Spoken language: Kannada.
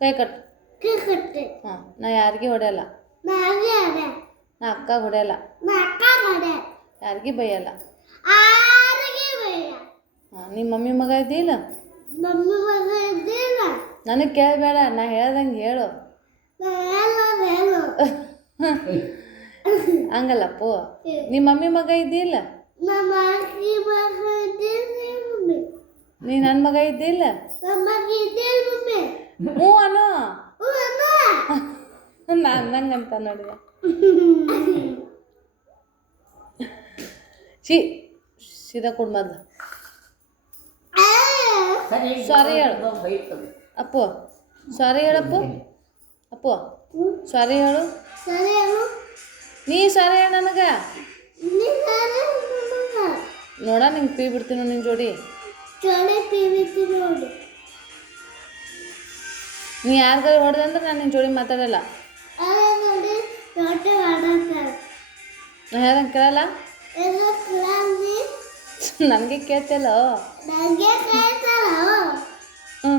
ಕೈ ಕಟ್ಟು. ಕೈ ಕಟ್ಟು. ಹಾಂ, ನಾ ಯಾರಿಗೆ ಹೊಡೆಯಲ್ಲ. ನಾನೇ ಅಡೆ. ನಾ ಅಕ್ಕ ಹೊಡೆಯಲ್ಲ. ನಾ ಅಕ್ಕ ಅಡೆ. ಯಾರಿಗೆ ಬೈಯಲ್ಲ. ಆರಿಗೆ ಬೈಯ. ಹಾಂ, ನಿಮ್ಮ ಮಮ್ಮಿ ಮಗ ಇದ್ದಿಲ್ಲ. ಮಮ್ಮಿ ಮಗ ಇದ್ದಿಲ್ಲ. ನನಗೆ ಕೇಳಬೇಡ, ನಾ ಹೇಳ್ದಂಗೆ ಹೇಳು. ಹೇಳು. ಹಂಗಲ್ಲಪ್ಪು. ನಿಮ್ಮ ಮಮ್ಮಿ ಮಗ ಇದ್ದಿಲ್ಲ. ನಮ್ಮ ಅಕ್ಕಿ ಮಗ ಇದ್ದಿಲ್ಲ ಮಮ್ಮಿ. ನೀ ನನ್ನ ಮಗ ಇದ್ದಿಲ್ಲ. ನಮ್ಮ ಮಗ ಇದ್ದಿಲ್ಲ ಮಮ್ಮಿ. ಹ್ಞೂ ಅನು. ಹ್ಞೂ ಅಮ್ಮ. ನಾನು ನಂಗಂತ ನೋಡಿದ. ಸೀದಾ ಕೊಡು ಮೊದ್ಲು. ಸಾರಿ ಹೇಳು ಅಪ್ಪು. ಸಾರಿ ಹೇಳಪ್ಪು. ಅಪ್ಪು ಸಾರಿ ಹೇಳು. ಸರಿ ಹೇಳು. ನೀ ಸಾರಿ ಹೇಳು ನನಗೆ. ನೀ ಸರಿ ಹೇಳು. ನೋಡ ನಿಂಗೆ ಪೀ ಬಿಡ್ತೀನಿ ನಿನ್ನ ಜೋಡಿ. ಜೋಡಿ ಪೀ ಬಿಡ್ತೀನಿ ನೋಡಿ. ನೀ ಯಾರಿಗಾರು ಹೊಡೆದೆ ಅಂದ್ರೆ ನಾನು ನಿನ್ನ ಜೋಡಿ ಮಾತಾಡಲ್ಲ. ನೋಡಿ ದೊಡ್ಡ ಮಾಡ್ತಾರೆ. ನಾ ಹೇಳ್ದಂಗೆ ಕೇಳಲ್ಲ. ಎಲ್ಲ ಕ್ಲಾಸಿ ನನಗೆ ಕೇಳ್ತಿಲ್ಲ. ನನಗೆ ಕೇಳ್ತಾರ. ಹ್ಞೂ